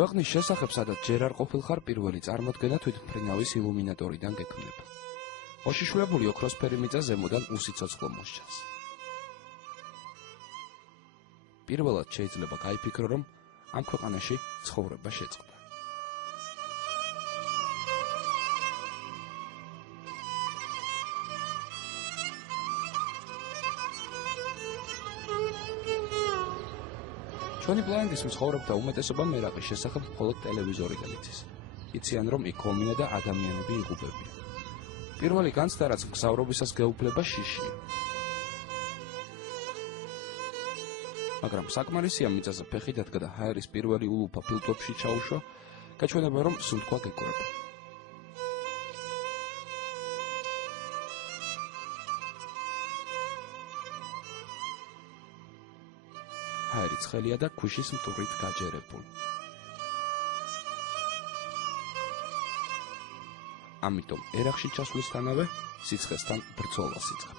ქვეყნის შესახებ სადაც ჯერ არ ყოფილხარ პირველი წარმოდგენა თვითმფრინავის ილუმინატორიდან გექმნება. ოშიშვლებული ოქროსფერი მიწა ზემოდან უსიცოცხლო მოსჩანს. პირველად შეიძლება გაიფიქრო, რომ ამ ქვეყანაში ცხოვრება შეწყდა. ჩვენი პლანეტის მცხოვრებთა უმეტესობა მერაყის შესახებ მხოლოდ ტელევიზორიდან იცის. იციან, რომ იქ ომია და ადამიანები იღუპებიან. პირველი განცდა, რაც მგზავრობისას გეუფლება, შიშია. მაგრამ საკმარისია მიწაზე ფეხი დადგა და ჰაერის პირველი ულუფა ფილტვებში ჩაუშვა, გაჩვენება, რომ სუნთქვა გეკვრება. ჰაერი ცხელია და ქვიშის მტვრით გაჯერებული. ამიტომ ერახში ჩასვლისთანავე სიცხესთან ბრძოლას იწყებ.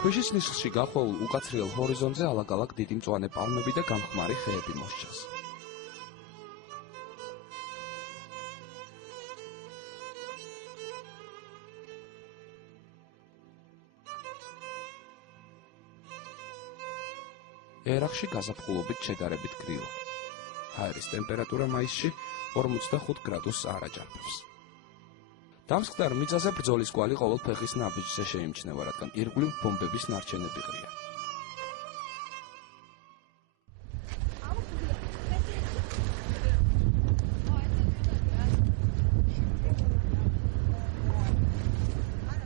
ქვიშის ნიშლში გახვეულ უკაცრიელ ჰორიზონტზე ალაგ-ალაგ დიდი მწვანე პალმები და გამხმარი ხეები მოსჩანს. ერახში გაზაფხულობით შედარებით გრილა. ჰაერის ტემპერატურა მაისში 45 გრადუსს არ აჯანყებს. დამსხდარ მიწაზე ბრძოლის კვალი ყოველ ფეხის ნაბიჯზე შეიმჩნევა, რადგან ირგვლივ ბომბების ნარჩენები ყრია.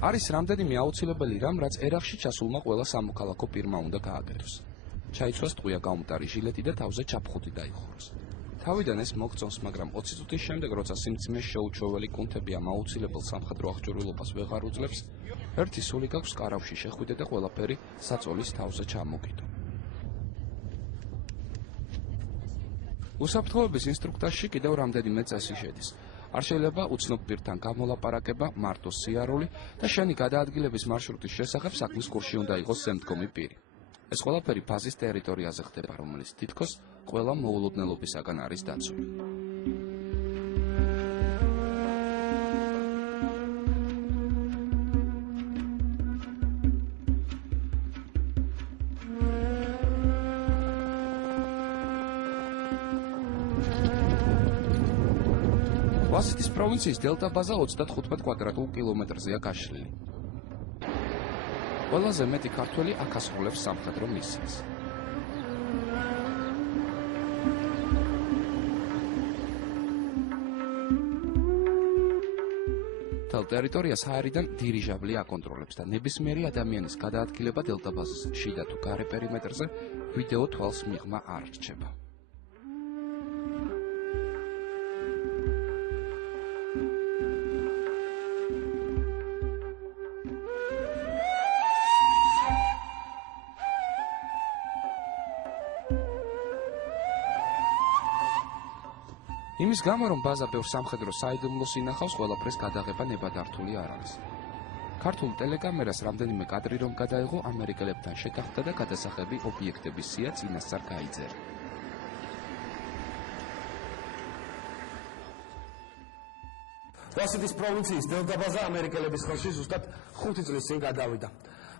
არის რამდენიმე აუცილებელი რამ, რაც ერახში ჩასულმა ყველა სამოქალაქო პირმა უნდა გააკეთოს. ჩაიცვას ტყვია გაუმტარი ჟილეტი და თავზე ჩაფხუტი დაიხუროს. თავიდან ეს მოგწონს, მაგრამ 20 წუთის შემდეგ, როცა სიმძიმეს შეუჩვეველი კუნთები ამ აუცილებელ სამხედრო აღჭურვილობას ვეღარ უძლებს, ერთი სული გაქვს კარავში შეხვიდე და ყველაფერი საწოლის თავზე ჩამოგიდო. უსაფრთხოების ინსტრუქტაჟში კიდევ რამდენიმე წესი შედის. არ შეიძლება უცნობ პირთან გამოლაპარაკება, მარტო სიარული და შენი გადაადგილების მარშრუტის შესახებ საქმის კურსში უნდა იყოს ზემდგომი პირი. ეს ყველაფერი ბაზის ტერიტორიაზე ხდება, რომელიც თითქოს ყველა მოულოდნელობისაგან არის დაცული. ვასიტის პროვინციის დელტა ბაზა 35 კვადრატულ კილომეტრზეა გაშლილი. ყველაზე მეტი ქართველი აქ ასრულებს სამხედრო მისიას. მთელ ტერიტორიას ჰაერიდან დირიჟაბლი აკონტროლებს და ნებისმიერი ადამიანის გადაადგილება დელტა ბაზის შიდა თუ გარე პერიმეტრზე ვიდეო თვალს მიღმა არ რჩება. იმის გამო, რომ ბაზა ბევრ სამხედრო საიდუმლოს ინახავს, ყველაფრის გადაღება ნებადართული არ არის. ქართულ ტელეკამერას რამდენიმე კადრი რომ გადაიღო, ამერიკელებთან შეთანხმდა და გადასახები ობიექტების სია წინასწარ გაიძერა. ვასიტის პროვინციის დელტა ბაზა ამერიკელების ხელში ზუსტად 5 წლის წინ გადავიდა.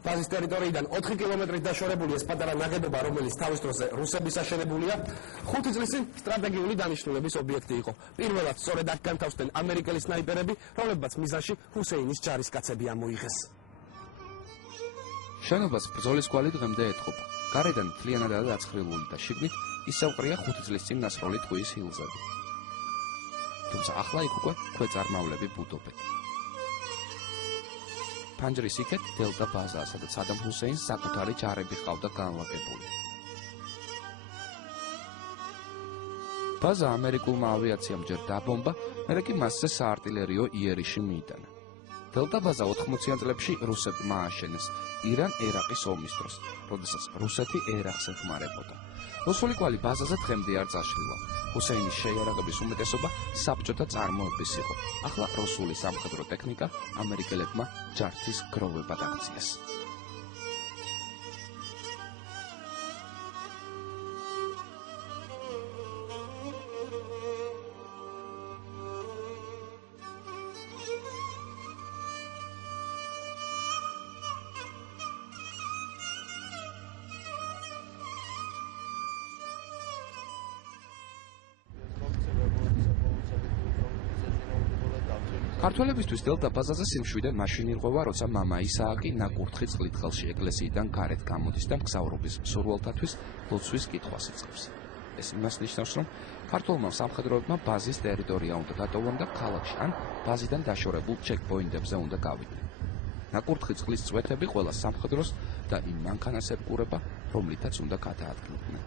ბაზის ტერიტორიიდან 4 კილომეტრით დაშორებული ეს პატარა ნაგებობა, რომელიც თავის დროზე რუსების აშენებულია, 5 წლის წინ სტრატეგიული დანიშნულების ობიექტი იყო. პირველად სწორედ აქ განთავსდნენ ამერიკელი სნაიპერები, რომლებმაც მიზანში ჰუსეინის ჯარისკაცები ამოიღეს. შენობას ბრძოლის კვალი დღემდე ეტყობა. გარედან მთლიანადაა დაცხრილული და შიგნით ისევ ყრია 5 წლის წინ ნასროლი ტყუის ჰილზები. თუმცა ახლა იქ უკვე ქვეწარმავლები ბუდობენ. ფანჯრის იქეთ დელტა ბაზაა, სადაც სადამ ჰუსეინს საკუთარი ჯარები ჰყავდა განლაგებული. ბაზა ამერიკულმა ავიაციამ ჯერ დაბომბა, მერე კი მასზე საარტილერიო იერიში მიიტანა. დელტა ბაზა 80-იან წლებში რუსებმა ააშენეს ირან-ერაყის ომის დროს, როდესაც რუსეთი ერაყს ეხმარებოდა. რუსული კვალი ბაზაზე დღემდე არ წაშლილა. ჰუსეინის შეიარაღების უმეტესობა საბჭოთა წარმოების იყო. ახლა რუსული სამხედრო ტექნიკა ამერიკელებმა ჯართის გროვებად აქციეს. ქართველებისთვის დელტა ბაზაზე სიმშვიდე მაშინ ირღვევა, როცა მამა ისააკი ნაკურთხი წყლით ხელში ეკლესიიდან გარეთ გამოდის და მგზავრობის მსურველთათვის ლოცვის კითხვას იწყებს. ეს იმას ნიშნავს, რომ ქართველმა სამხედროებმა ბაზის ტერიტორია უნდა დატოვონ და ქალაქში ან ბაზიდან დაშორებულ ჩეკპოინტებზე უნდა გავიდნენ. ნაკურთხი წყლის წვეთები ყველა სამხედროს და იმ მანქანას ებკურება, რომლითაც უნდა გადაადგილდნენ.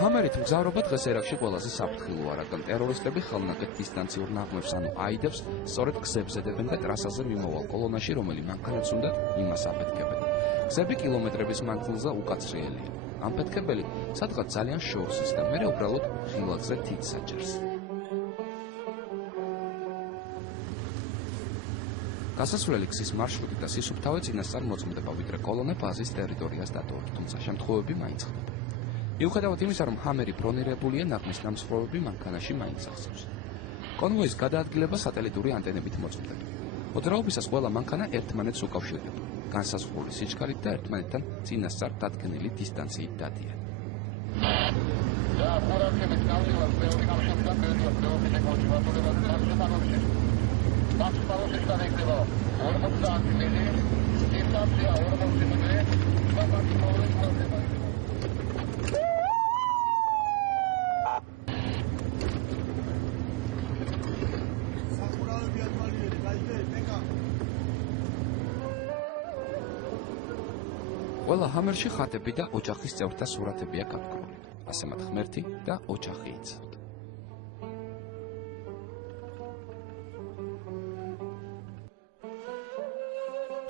ჰამერით მგზავრობა დღეს ერაყში ყველაზე საფრთხილოა, რადგან ტერორისტები ხელნაკეთ დისტანციურ ნაღმებს ანუ აიდებს სწორედ გზებზე დებენ და ტრასაზე მიმოვალ კოლონაში, რომელი მანქანაც უნდა იმას აფეთქებენ. გზები კილომეტრების მანძილზე უკაცრიელია. ამფეთქებელი სადღაც ძალიან შორს ის და მერე უბრალოდ ხილაკზე თითს აჭერს. გასასვლელი გზის მარშრუტი და სისუფთავე წინასწარ მოწმდება, ვიდრე კოლონა ბაზის ტერიტორიას დატოვებს, თუმცა შემთხვევები მაინც ხდება. მიუხედავად იმისა, რომ ჰამერი ბრონირებულია, ნაღმის ნამსხვრევები მანქანაში მაინც ახსოვს. კონვოის გადაადგილება სატელიტური ანტენებით მოწმდება. მოძრაობისას ყველა მანქანა ერთმანეთს უკავშირდება, განსაზღვრული სიჩქარით და ერთმანეთთან წინასწარ დადგენილი დისტანციით დადიან. ყველა ჰამერში ხატები და ოჯახის წევრთა სურათებია გაფრთხილებული. ასე მათ ღმერთი და ოჯახი იცავთ.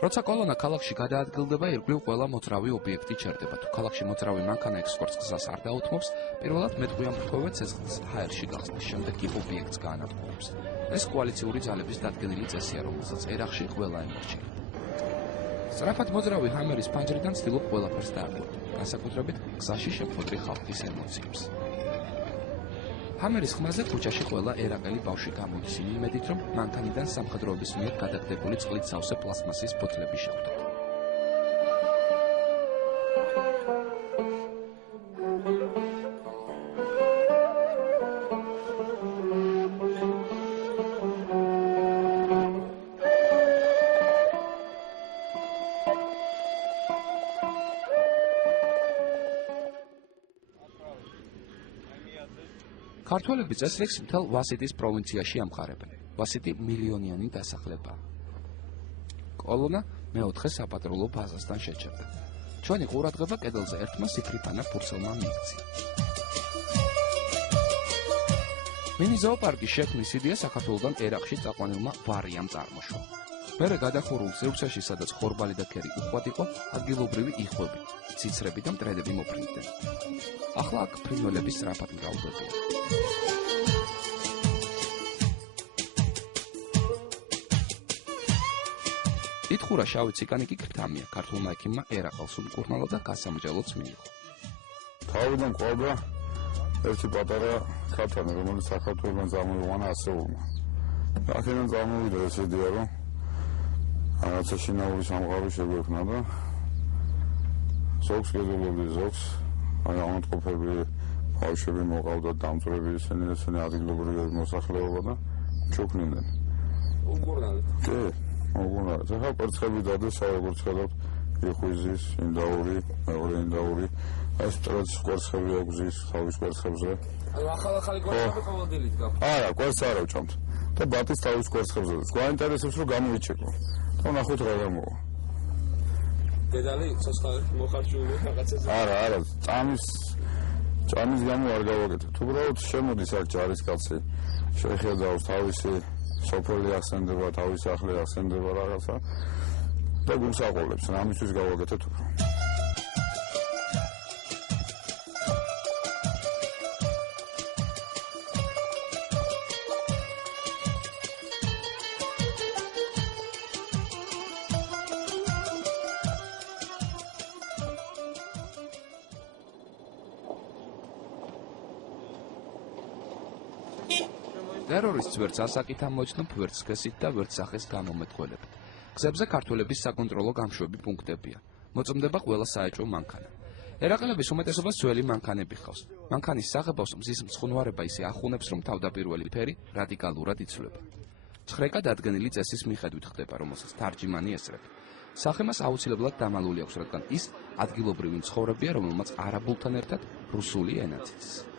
როცა კოლონა ქალაქში გადაადგილდება, ირგვლივ ყველა მოძრავი ობიექტი ჩერდება. თუ ქალაქში მოძრავი მანქანა ექსპორტს გზას არ დაუთმობს, პირველად მეტყვიან მრთოვე ცეცხლს ჰაერში გახსნის, შემდეგ კი ობიექტს გაანადგურებს. ეს კოალიციური ძალების დადგენილი წესია, რომელსაც ერაყში ყველა ემორჩილება. სწრაფად მოძრავი ჰამერის ფანჯრიდან ცდილობ ყველაფერს დააკვირდო, განსაკუთრებით გზაში შემფოთრი ხალხის ემოციებს. ჰამერის ხმაზე ქუჩაში ყველა ერაყელი ბავშვი გამოდის იმ იმედით, რომ მანქანიდან სამხედროების მიერ გადაგდებული წყლით სავსე პლასმასის ბოთლები შეხვდათ. ქართველები წესრიგს მთელ ვასიტის პროვინციაში ამყარებენ. ვასიტი მილიონიანი დასახლებაა. კოლონა მეოთხე საპატრულო ბაზასთან შეჩერდა. ჩვენი ყურადღება კედელზე ერთმა სიფრიფანა ფურცელმა მიიქცია. მინი ზოოპარკის შექმნის იდეა საქართველოდან ერაყში წაყვანილმა ვარიამ წარმოშვა. მერე გადახურულ სივრცეში, სადაც ხორბალი და ქერი უხვად იყო, ადგილობრივი იხვები, ციცრები და მტრედები მოფრინდნენ. ახლა აქ ფრინველები სწრაფად მრავლდებიან. ითხრა შავი ციკანი კი ქრთამია, ქართულმა ექიმმა ერაყელს უმკურნალა და გასამრჯელოც მიიღო. თავიდან ყავდა ერთი პატარა ქათანი, რომელიც საქართველოსთან წამოვიყვანა ასეულმა. აქედან წამოვიდა ეს იდეა, რომ რაღაცა შინაური სამყარო შეგვექმნა და ზოგს კედელობდი ზოგს, აი ამოტყოფები ბავშვები მოყავდა დამწვრები, ისინი ადგილობრივი მოსახლეობა და ჩუქნიდნენ. უმკურნალეთ. კი, უმკურნალეთ. ახლა კვერცხები დადეს, როგორც ხედავთ, იხვიზის, ინდაური, მეორე ინდაური, ეს ტრაც კვერცხები აქვს თავის კვერცხებზე. ანუ ახალი კვერცხები ყოველდღიურად გაქვს. არა, კვერცხს არ ავჭამთ. და ბატის თავის კვერცხებზე. გვაინტერესებს რომ გამოვიჩეკო. და ნახოთ რა გამოვა. დედალი ცოცხალში მოხარშული რაღაცაზე. არა, ჭამის გამო არ გავაკეთებთ. უბრალოდ შემოდის აქ ჯარისკაცი, შეხედავს თავისი სოფელი ახსენდება, თავისი სახლი ახსენდება რაღაცა და გულსაყოლებს, ამისთვის გავაკეთებთ უბრალოდ. ტერორისტს ვერც ასაკით ამოიცნობ, ვერც სქესით და ვერც სახეს გამომეტყველებით. გზებზე ქართველების საკონტროლო გამშვები პუნქტებია. მოწმდება ყველა საეჭვო მანქანა. ერაყელების უმეტესობას ძველი მანქანები ხავს. მანქანის საღებავს მზის მსხუნვარება ისე ახუნებს, რომ თავდაპირველი ფერი რადიკალურად იცვლება. ცხრეკად ადგენილი წესის მიხედვით ხდება, რომელსაც თარჯიმანი ესწრება. სახემას აუცილებლად დამალული აქვს, რადგან ის ადგილობრივი მცხოვრებია, რომელმაც არაბულთან ერთად რუსული ენაც იცის.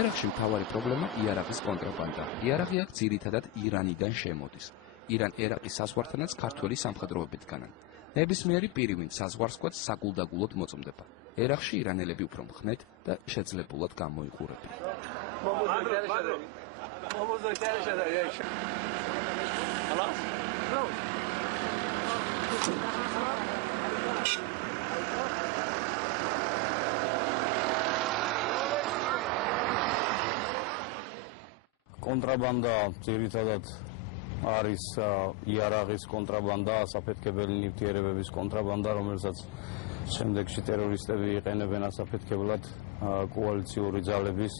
ერაყში მთავარი პრობლემა იარაღის კონტრაბანდა. იარაღი აქ ძირითადად ირანიდან შემოდის. ირან ერაყის საზღვართანაც ქართველი სამხედროებით განან. ნებისმიერი პირი, ვინც საზღვარსკვლად საგულდაგულოდ მოწმდება. ერაყში ირანელები უფრო მხნედ და შეძლებულად გამოიყურებიან. კონტრაბანდა ძირითადად არის იარაღის კონტრაბანდა, საფეთქებელი ნივთიერებების კონტრაბანდა, რომელსაც შემდეგში ტერორისტები იყენებენ ასაფეთქებლად კოალიციური ძალების,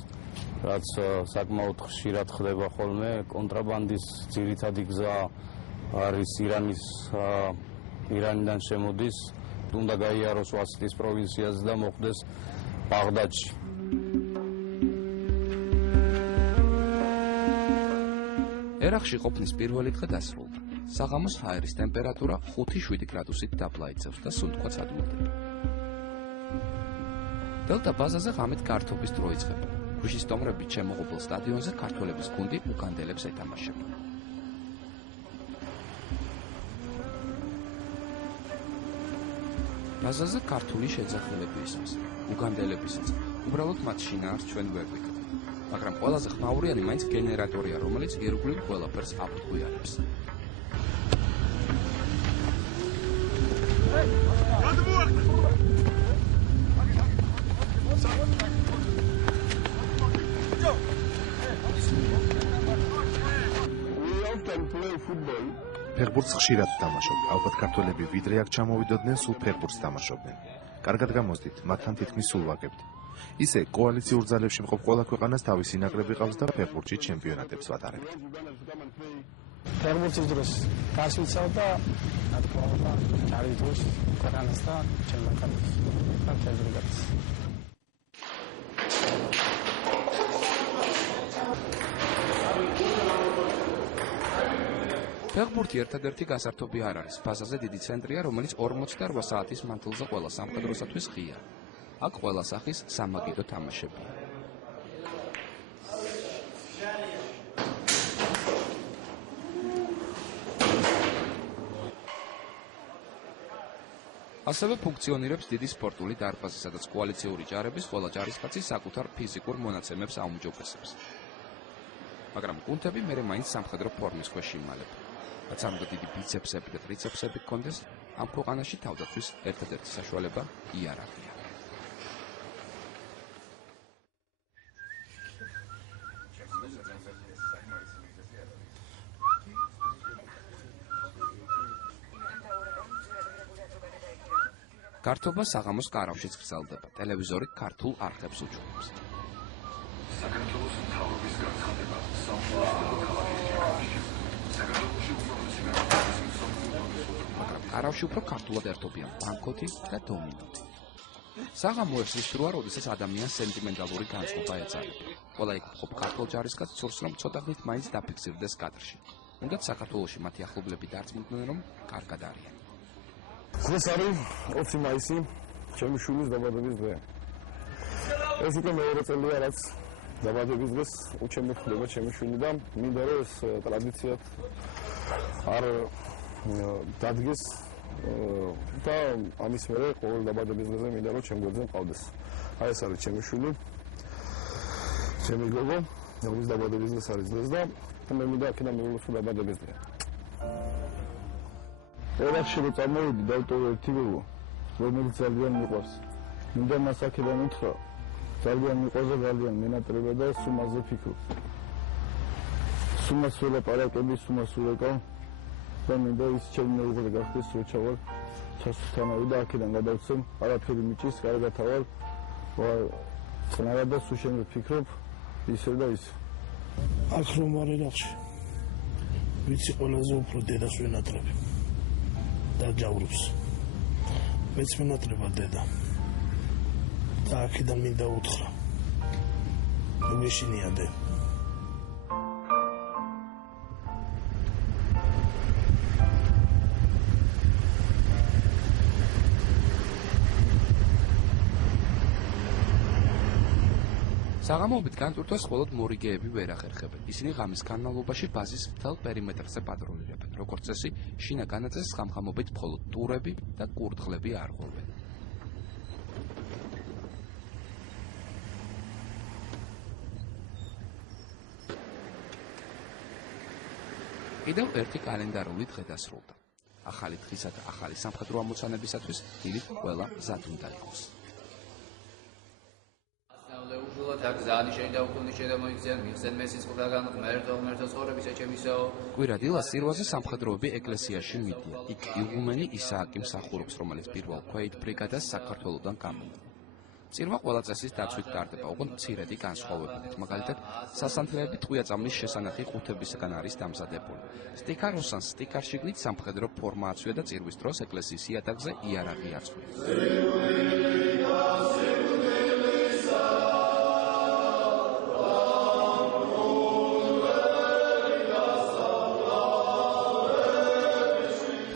რაც საკმაოდ ხშირად ხდება ხოლმე. კონტრაბანდის ძირითადი გზა არის ირანიდან შემოდის, უნდა გაიაროს ვასიტის პროვინციაზე და მოხვდეს ბაღდადში. ერაყში ყოფნის პირველი დღე დასრულდა. საღამოს ჰაერის ტემპერატურა 5-7 გრადუსით დაბლა იცევს და სუნთქვაც ადვილდება. დელტა ბაზაზე ღამით გართობის დრო იწყება. ქვიშის სტომრებით შემოღობილ სტადიონზე ქართველების გუნდი უგანდელებს ეთამაშება. ბაზაზე ქართული შეძახილები ისმის. უგანდელებისაც უბრალოდ მათ შინაარს ჩვენ ვერ ვიგებთ. მაგრამ ყველაზე ხმაურიანი მაინც გენერატორია, რომელიც ირგვლივ ყველაფერს აფრთხუიანებს. ფეხბურთს ხშირად თამაშობ. ალბათ ქართველები ვიდრე აქ ჩამოვიდოდნენ, სულ ფეხბურთს თამაშობდნენ. კარგად გამოსდით, მათთან თითქმის სულ ვაგებთ. ისე კოალიციურ ძალებში მყოფ ყველა ქვეყანას თავისი ნაკრები ყავს და ფეხბურთში ჩემპიონატებს ვატარებთ. ფეხბურთის დროს გასვლისავ და ატყობა ჩარის დროს ქვეყანას და ჩემპიონატებს და თეზრიგებს. ფეხბურთი ერთადერთი გასართობი არ არის. ბაზაზე დიდი ცენტრია, რომელიც 48 საათის მანძილზე ყველა სამხედროსათვის ღია. აქ ყველა სახის სამაგიდო თამაშებია. ასევე ფუნქციონირებს დიდი სპორტული დარბაზი, სადაც კოალიციური ჯარების ყველა ჯარისკაცი საკუთარ ფიზიკურ მონაცემებს აუმჯობესებს. მაგრამ გუნდები მერე მაინც სამხედრო ფორმის ქვეშ იმალებენ. რაც ამგვარ დიდი ბიცეპსები და ტრიცეპსები გქონდეს, ამ ქვეყანაში თავდაცვის ერთადერთი საშუალება იარაღია. გართობა საღამოს კარავშიც გრძელდება. ტელევიზორი ქართულ არხებს უჩვენებს. საქართველოს მთავრობის განცხადება მაგრამ კარავში უფრო ქართულად ერთობიან ბანკოთი და დომინოთი. საღამო ერთის დროა, როდესაც ადამიანს სენტიმენტალური განწყობა ეწარება. ყველა ეკუთვნილ ქართულ ჯარისკაცს სურს, რომ ცოტა ხნით მაინც დაფიქსირდეს კადრში. უნდაც საქართველოში მათი ახლობლები დარწმუნდნენ, რომ კარგად არიან. ეს არის 20 მაისი, ჩემი შვილის დაბადების დღე. ეს უკვე მეორე წელია, რაც დაბადების დღეს უჩემოდ ხდება ჩემი შვილი და მინდა რომ ეს ტრადიციად არ დადგეს და ამის მერე ყოველ დაბადების დღეზე მინდა რომ ჩემ გვერდზე მყავდეს. აი ეს არის ჩემი შვილი, ჩემი გოგო ნეულის დაბადების დღეს არის დღეს და მე მინდა აქედან მიულოცო დაბადების დღე. ერახში რო წამოვიდი დავტოვე ერთი გოგო, რომელიც ძალიან მიყვარს. მინდა მას აქედან უთხრა, ძალიან მიყვარს და ძალიან მენატრება და სუმაზე ფიქრობს. სუმას ველაპარაკები, სუმას ურეკავ და მინდა ის ჩემი მეუღლე გახდეს, რო ჩავალ ჩასვთანავი და აქედან გადავცემ, არაფერი მიჭის, კარგად ავალ. წნარად და სულ შემე ვფიქრობ, ისე და ისე. აქ რომ არ ერახში ვიცი ყველაზე უფრო დედას ვენატრები და ჯავრობს მეც ვენატრება დედა და აქედან მინდა უთხრა მეშინია დე საღამოობით განტვირთვას მხოლოდ მორიგეები ვერ ახერხებენ. ისინი ღამის განმავლობაში ბაზის მთელ პერიმეტრზე პატრულირებენ. როგორც წესი, შინა განაწესს ხამხამობით მხოლოდ ტურები და კურდღლები არ ღვევენ. კიდევ ერთი კალენდარული დღე დასრულდა. ახალი დღისა და ახალი სამხედრო ამოცანებისათვის დილით ყველა მზად უნდა იყოს. კვირა დილას სირვაზე სამხედროები ეკლესიაში მიდიან. იქ იღუმენი ისააკი მსახურობს, რომელიც პირველ ქვეით ბრიგადას საქართველოდან გამოვიდა. წირვა ყველა წესის დაცვით ტარდება, ოღონდ მცირედი განსხვავებებით. მაგალითად, სასანთლეები ტყვია-წამლის შესანახი ყუთებისგან არის დამზადებული. სტიკაროსან სტიკარშიგნით სამხედრო ფორმა აცვია და წირვის დროს ეკლესიის იატაკზე იარაღი აწვია.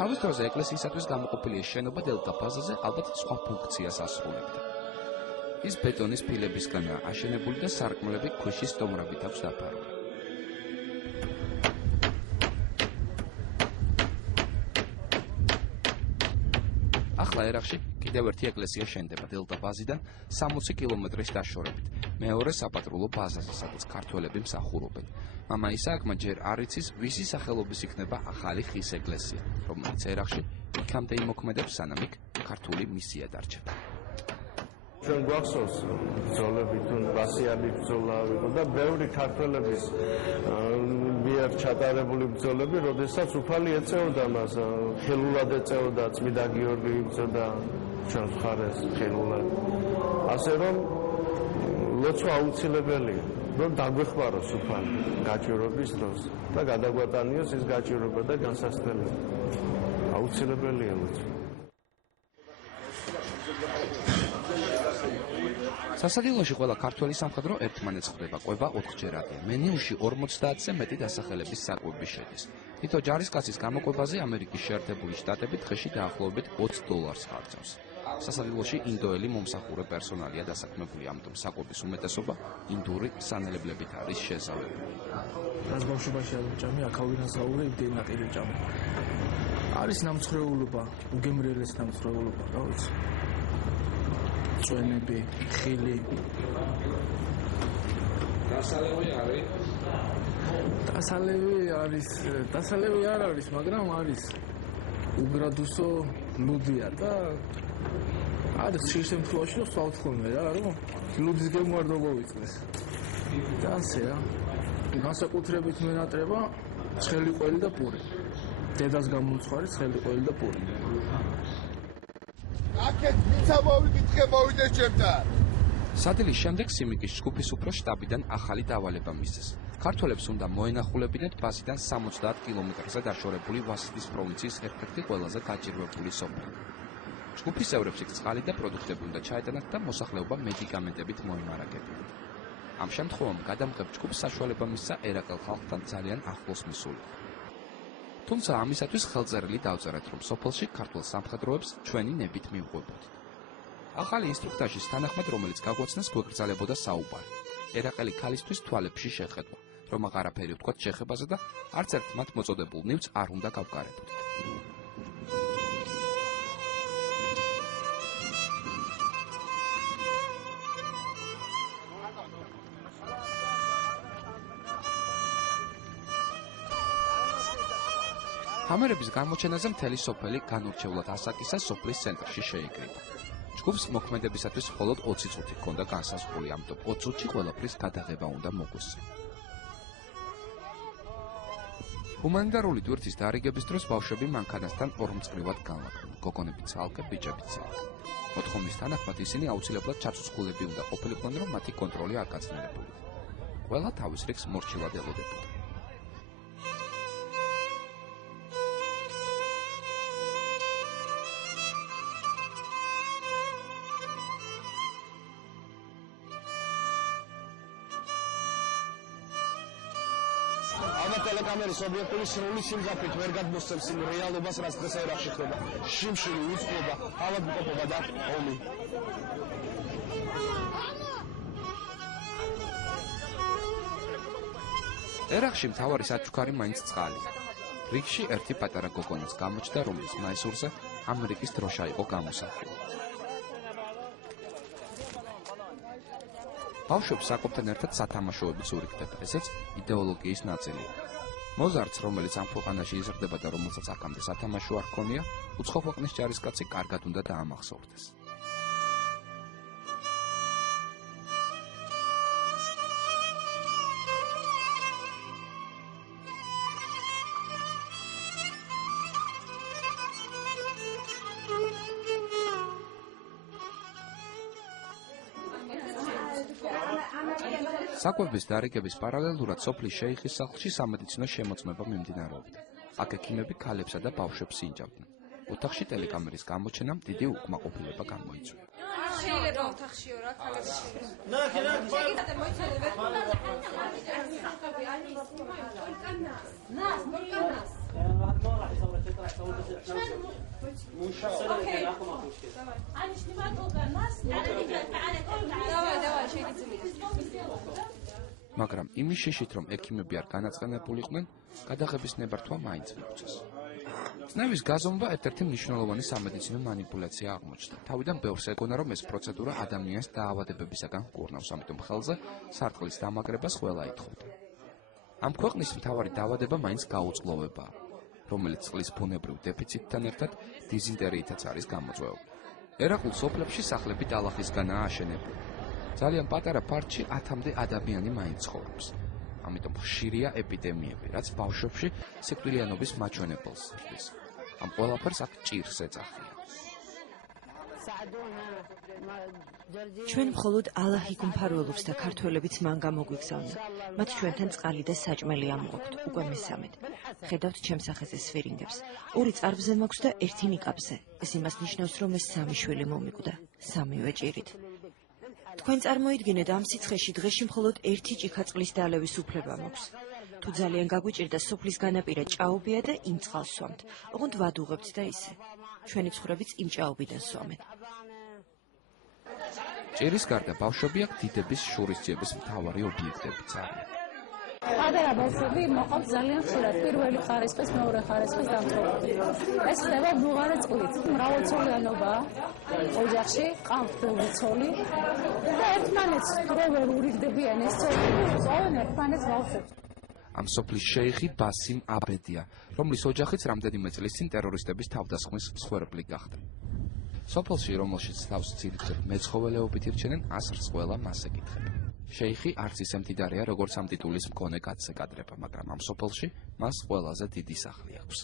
თავის დროზე ეკლესიისათვის გამოყოფილი შენობა დელტა ბაზაზე ალბათ სხვა ფუნქციას ასრულებდა. ის ბეტონის ფილებისგანაა აშენებული და სარკმლები ქვიშის სტომრებით აქვს დაფარული. ახლა ერახში კიდევ ერთი ეკლესია შენდება დელტა ბაზიდან 60 კილომეტრის დაშორებით. მეორე საპატრულო ბაზაზე, სადაც ქართველები მსახურობენ. მამა ისააკმა ჯერ არ იცის, ვისი სახელობის იქნება ახალი ხის ეგლესია, რომელიც ერახში იქამდე იმოქმედებს, სანამ იქ ქართული მისია დარჩება. ჩვენ გვახსოვს ბრძოლები თუ ბასიანი ბრძოლა იყო და ბევრი ქართველების მიერ ჩატარებული ბრძოლები, როდესაც უფალი ეწეოდა მას, ხელულად ეწეოდა, წმიდა გიორგი იბრძოდა ჩვენს მხარეს ხელულად. ასე რომ ლოცვა აუცილებელია, რომ დაგვეხმაროს უფალი გაჭირვების დროს და გადაგვატანიოს ის გაჭირვება და განსასწრებელი. აუცილებელია ლოცვა. სასადილოში ყველა ქართველი სამხედრო ერთმანეთს ხვდება, ყვება 4ჯერადია. მენიუში 50-ზე მეტი დასახელების საკვები შედის. თითო ჯარისკაცის გამოყვებაზე ამერიკის შეერთებული შტატები დღეში დაახლოებით $20 ხარჯავს. სასადილოში ინდოელი მომსახურე პერსონალია დასაქმებული, ამიტომ საკვების უმეტესობა ინდური სანელებლებით არის შეზავებული. რაც ბავშვობაში აღჭამი, აქავინასაური იმდენი ნაკლები ჭამი. არის ნამცხრეულობა, უგემრიელესი ნამცხრეულობა, რა ვიცი. წვენები, ხილი. დასალევი არის? დასალევი არ არის, მაგრამ არის უგრადუსო ლუდია და არის ხშირ შემთხვევაში რომ სწავთ ხოლმე რა, რომ ლუდის გემო არ დაგოვიწეს. და ასე რა. განსაკუთრებით მენატრება ცხელი ყველი და პური. დედას გამომცხარი ცხელი ყველი და პური. აქეთ ვიცა მოვიკითხე მოვიდეს ჩემთან. სადილის შემდეგ სიმიკის ჯგუფის უფრო შტაბიდან ახალი დავალება მისცეს. ქართველებს უნდა მოენახულებინათ ბაზიდან 70 კილომეტრზე დაშორებული ვასიტის პროვინციის ერთ-ერთი ყველაზე გაჭირვებული სოფელი. ჯგუფის წევრებს იქ წყალი და პროდუქტები უნდა ჩაეტანათ და მოსახლეობა მედიკამენტებით მოიმარაგებინათ. ამ შემთხვევამ გადამღებ ჯგუფს საშუალება მისცა ერაყელ ხალხთან ძალიან ახლოს მისულიყო. თუმცა ამისათვის ხელწერილი დავწერეთ, რომ სოფელში ქართულ სამხედროებს ჩვენი ნებით მივყვებოდით. ახალი ინსტრუქტაჟის თანახმად, რომელიც გაგვაცნეს, გვეკრძალებოდა საუბარი. ერაყელი ქალისთვის თვალებში შეხედვა, რომ აღარაფერი ვთქვათ შეხებაზე და არც ერთ მათ მოწოდებულ ნივთს არ უნდა გავკარებოდით. ჰამერების გამოჩენაზე მთელი სოფელი განურჩევლად ასაკისა სოფლის ცენტრში შეიკრიბა. ჯგუფს მოქმედებისათვის მხოლოდ 20 წუთი ჰქონდა განსაზღვრული, ამიტომ 20 წუთში ყველაფრის გადაღება უნდა მოგვესწრო. ჰუმანიტარული ტვირთის დარიგების დროს ბავშვები მანქანასთან ორმწყრივად განლაგდნენ, გოგონები ცალკე, ბიჭები ცალკე. მოთხოვნის თანახმად ისინი აუცილებლად ჩაცუცქულები უნდა ყოფილიყვნენ, რომ მათი კონტროლი არ გაწნერებულიყო. ყველა თავის რიგს მორჩილად ელოდებოდა. ტელეკამერის ობიექტური სრული სიმძაფრით ვერ გადმოსცემს იმ რეალობას, რაც დღეს ერაყში ხდება. შიმშილი, უწყლობა, ავადმყოფობა და ომი. ერაყში მთავარი საჩუქარი მაინც წყალია. რიგში ერთი პატარა გოგონაც გამოჩნდა, რომლის მაისურზე ამერიკის დროშა იყო გამოსახული. ბავშვებს საკუთთან ერთად სათამაშოებიც ურიგდება, ესეც იდეოლოგიის ნაწილია. მოზარდს, რომელიც ამ ქვეყანაში იზრდება და რომელსაც აქამდე სათამაშო არ ჰქონია, უცხო ქვეყნის ჯარისკაცი კარგად უნდა დაამახსოვრდეს. საკვების დარიგების პარალელურად სოფლის შეიხის სახლში სამედიცინო შემოწმება მიმდინარეობდა. აქ ექიმები ქალებსა და ბავშვებს ინჯავდნენ. ოთახში ტელეკამერის გამოჩენამ დიდი უკმაყოფილება გამოიწვია. შეიძლება ოთახშიო რა, ქალები შეიძლება. მაგრამ იმის შეშით, რომ ექიმები არ განაწყენებულიყვნენ, გადაღების ნებართვა მაინც მიუწეს. წნევის გაზომვა ერთ-ერთი მნიშვნელოვანი სამედიცინო манипуляცია აღმოჩნდა. თავიდან ბევრს ეგონა, რომ ეს პროცედურა ადამიანს დაავადებებისაგან ჰკურნავს, ამიტომ ხელზე სარტყლის დამაგრებას ყველა ითხოვდა. ამ ქვეყნის მთავარი დაავადება მაინც გაუწყლოვებაა, რომელიც წყლის ბუნებრივ დეფიციტთან ერთად დიზინტერიითაც არის გამოწვეული. ერაყულ სოფლებში სახლები ტალახისგანაა აშენებული. ძალიან პატარა ფართში 10-მდე ადამიანი მაინც ცხოვრობს. ამიტომ ხშირია ეპიდემიები, რაც ბავშვებში სიკვდილიანობის მაჩვენებელს ძლევს. ამ ყველაფერს აქ ჭირს ეძახიან. ჩვენ მხოლოდ ალაჰი გუმფარველობს და ქართველებიც მან გამოგვიგზავნა. მათ ჩვენთან წყალი და საჭმელი ამოაქვთ, უკვე მესამედ. ხედავთ ჩემს სახეზე სვირინგებს. 2 წარბზე მაქვს და 1 ნიკაპზე. ეს იმას ნიშნავს, რომ ეს 3 შვილი მომიკვდა, 3-ვე ჭირით. თქვენ წარმოიდგინეთ, ამ სიცხეში დღეში მხოლოდ 1 ჭიქა წყლის დალევის უფლება მაქვს. თუ ძალიან გაგვიჭირდა, სოფლის განაპირა ჭაობია და იმ წყალს სვამთ. ოღონდ ვადუღებთ და ისე. ჩვენი ცხოვრებიც იმ ჭაობიდან სვამენ. ჭირის გარდა ბავშვები აქ დიდების შურისძიების მთავარი ობიექტებიც არიან. პატარა ბავშვები მოყავთ ძალიან ხშირად პირველი ხარისხის, მეორე ხარისხის დამწყობები. ეს ხდება ბუღარე წყლით. მრავალწლიანობაა ოჯახში, ყავთ ბევრი ცოლი და ერთმანეთს რო ვერ ურიგდებიან ეს ცოლები, ზოვენ ერთმანეთს ბავშვებს. ამ სოფლის შეიხი ბასიმ აბედია, რომლის ოჯახიც რამდენიმე წლის წინ ტერორისტების თავდასხმის მსხვერპლი გახდა. სოფელში, რომელშიც თავს ძირითადად მეცხოველეობით ირჩენენ, ასრს ყველა მას ეკითხება. შეიხი არც ისე მდიდარია, როგორც ამ ტიტულის მქონე კაცს ეკადრება, მაგრამ ამ სოფელში მას ყველაზე დიდი სახლი აქვს.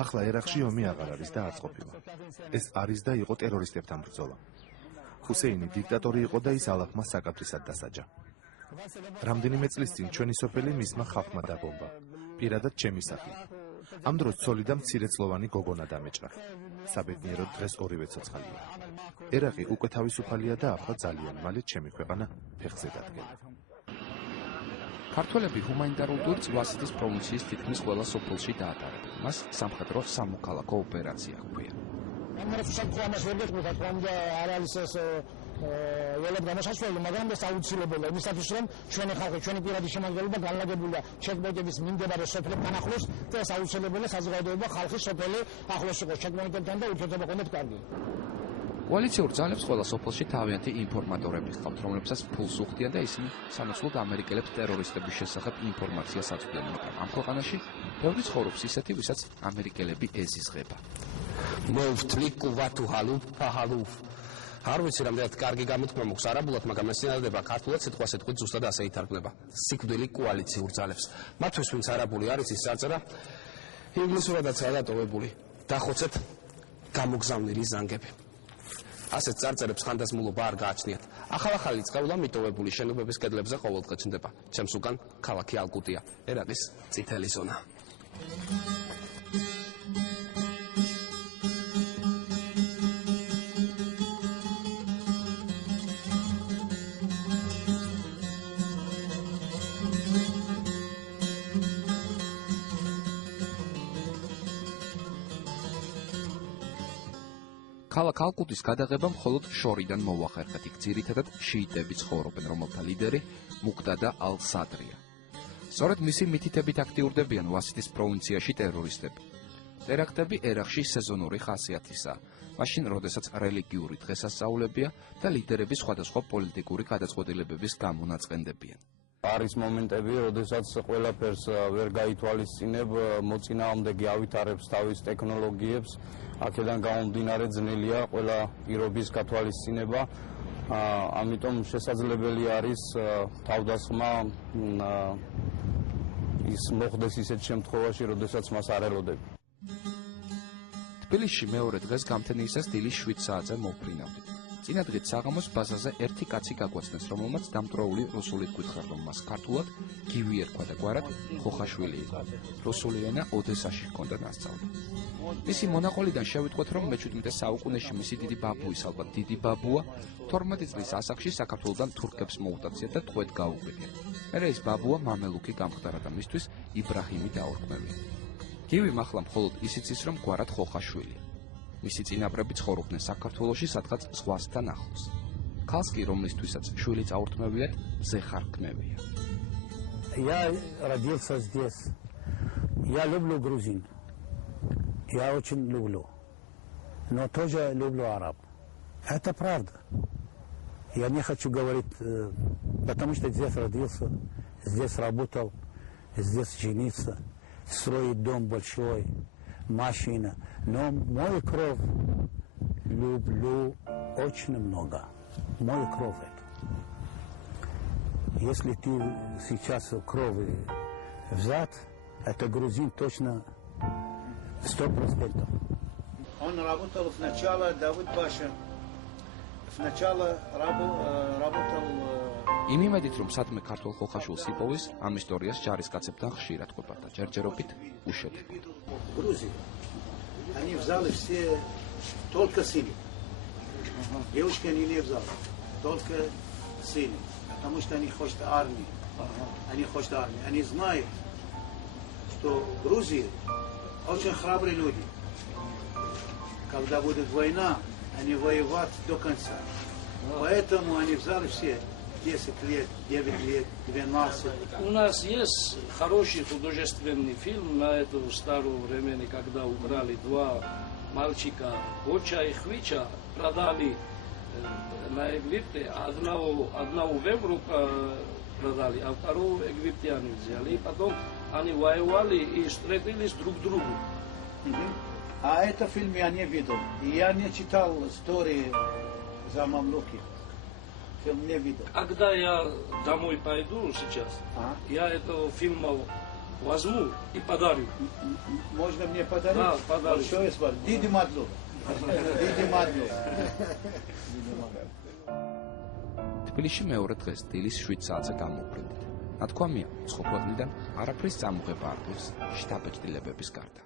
ახლა ერაყში ომი აღარ არის და არც ყოფილა. ეს არის და იყო ტერორისტებთან ბრძოლა. ჰუსეინი დიქტატორი იყო და ის ალაჰმა საკათრისად დასაჯა. რამდენიმე წლის წინ ჩვენი სოფელი მისმა ხალხმა დაბომბა. პირადად ჩემი სახლი. ამ დროს ცოლი და მცირეწლოვანი გოგონა დამეჭრა. საბედნიეროდ დღეს ორივე ცოცხალია. ერაყი უკვე თავისუფალია და ახლა ძალიან მალე ჩემი ქვეყანა ფეხზე დადგება. ქართველები ჰუმანიტარულ ტურს ვასიტის პროვინციის თითქმის ყველა სოფელში დაატარებენ. მას სამხედრო სამოქალაქო ოპერაცია ჰქვია. ველად გამოსასვლელი, მაგრამ ეს აუცილებელია იმისათვის, რომ ჩვენი ხალხი, ჩვენი პირადი შემადგენლობა განლაგებულია ჩეკპოინტების მიმდებარე სოფლებთან ახლოს და ეს აუცილებელია საზოგადოება ხალხის სოფელი ახლოს იყოს ჩეკპოინტებთან და ურთიერთობა კონდეთ კარგი. კოალიციურ ძალებს ყველა სოფელში თავიანთი ინფორმატორები ჰყავთ, რომლებსაც ფულს უხდიან და ისინი სამოცლოდ ამერიკელებს ტერორისტების შესახებ ინფორმაციას აწვდიან, მაგრამ ამ ქვეყანაში ბევრი ცხოვრობს ისეთი, ვისაც ამერიკელები ეზიზღება. არ ვიცი რამდენად კარგი გამოთქმა მოხს არაბულად, მაგრამ ეს წინადადება ქართულად სიტყვასიტყვით ზუსტად ასე ითარგმნება. სიკვდილი კოალიციურ ძალებს. მათთვის ვინც არაბული არის ის წარწერა ინგლისურადაცაა დატოვებული. დახოცეთ გამოგზავნილი ზანგები. ასეთ წარწერებს ხანდაზმულობა არ გააჩნიათ. ახალ-ახალი წყევლა მიტოვებული შენობების კედლებზე ყოველდღე ჩნდება. ჩემს უკან ქალაქი ალკუტია, ერაყის წითელი ზონა. ქალაქ ალკუტის გადაღება მხოლოდ შორიდან მოახერხეთ, იქ ძირითადად შიიტები ცხოვრობენ, რომელთა ლიდერი მუყდადა ალ-სადრია. სწორედ მისი მითითებით აქტიურდებიან ვასიტის პროვინციაში ტერორისტები. ტერაქტები ერაყში სეზონური ხასიათისაა, მაშინ როდესაც რელიგიური დღესასწაულებია და ლიდერები სხვადასხვა პოლიტიკური გადაწყვეტილებების გამონაწყენდებიან. არის მომენტები, როდესაც ყველაფერს ვერ გაითვალისწინებ, მოწინააღმდეგე ავითარებს თავის ტექნოლოგიებს, აქედან გამომდინარე ძნელია ყველა პირობის გათვალისწინება, ამიტომ შესაძლებელი არის თავდასხმა ის მოხდეს ისეთ შემთხვევაში, როდესაც მას არ ელოდები. თბილისში მეორე დღეს გამთენიისას დილის 7 საათზე მოვფრინავდით. წინა დღით საღამოს ბაზაზე ერთი კაცი გაგვაცნეს, რომელმაც დამტვრეული რუსულით გვითხარ, რომ მას ქართულად გივი ერქვა და გვარად ხოხაშვილი იყო. რუსული ენა ოდესაში ჰქონდა ნასწავლი. მისი მონაყოლიდან შევიტყვეთ, რომ მე-17 საუკუნეში მისი დიდი ბაბუის, ალბათ დიდი ბაბუა, 12 წლის ასაკში საქართველოდან თურქებს მოუტაცია და ტყვედ გაუღვიდნენ. მერე ეს ბაბუა მამელუქი გამხდარა და მისთვის იბრაჰიმი დაორქმევია. გივი ახლა მხოლოდ ისიც ის, რომ გვარად ხოხაშვილია. მისი წინაპრები ცხოვრობდნენ საქართველოში, სადღაც ზღვასთან ახლოს. ქალს კი, რომლისთვისაც შვილი წაორთმევიათ, ზეხარქმევია. Я родился здесь. Я люблю грузин. Я очень люблю. Но тоже люблю араб. Это правда. Я не хочу говорить, потому что здесь родился, здесь работал, здесь женился, строить дом большой, машина. Но мою кровь люблю очень много. Мою кровь это. Если ты сейчас крови взят, это грузин точно 100%. Он работал сначала Давид Паша. Сначала работал იმ იმედით, რომ სადმე ქართულ ხოხაშულს იპოვის, ამ ისტორიას ჯარისკაცებთან ხშირად ყვება და ჯერჯერობით უშედეგოდ. Грузии. Они взяли все только сыны. Девушки они не взяли, только сыны. Потому что они хотят армии. Они хотят армии. Они знают, что Грузия очень храбрые люди. Когда будет война, они воевать до конца. Поэтому они взяли все 10 лет, 9 лет, 12. У нас есть хороший художественный фильм на это старое время, когда украли два мальчика, Боча и Хвича, продали на Египте, одного в Европу продали, а второго египтяне взяли. И потом они воевали и встретились друг к другу. А это фильм я не видел. И я не читал истории за мамлуки. Фильм не видел. Когда я домой пойду сейчас, я этого фильма возьму и подарю. Можно мне подарить? Да, подарю. Большое спасибо. Диди Мадло. Диди Мадло. თბილისში მეორე დღეს დილის 7 საათზე გამოვფრინდით. ნათქვამია, სხვა ქვეყნიდან არაფრის წამოღება არ ყოფს შტაბ-ჭდილებების გარდა.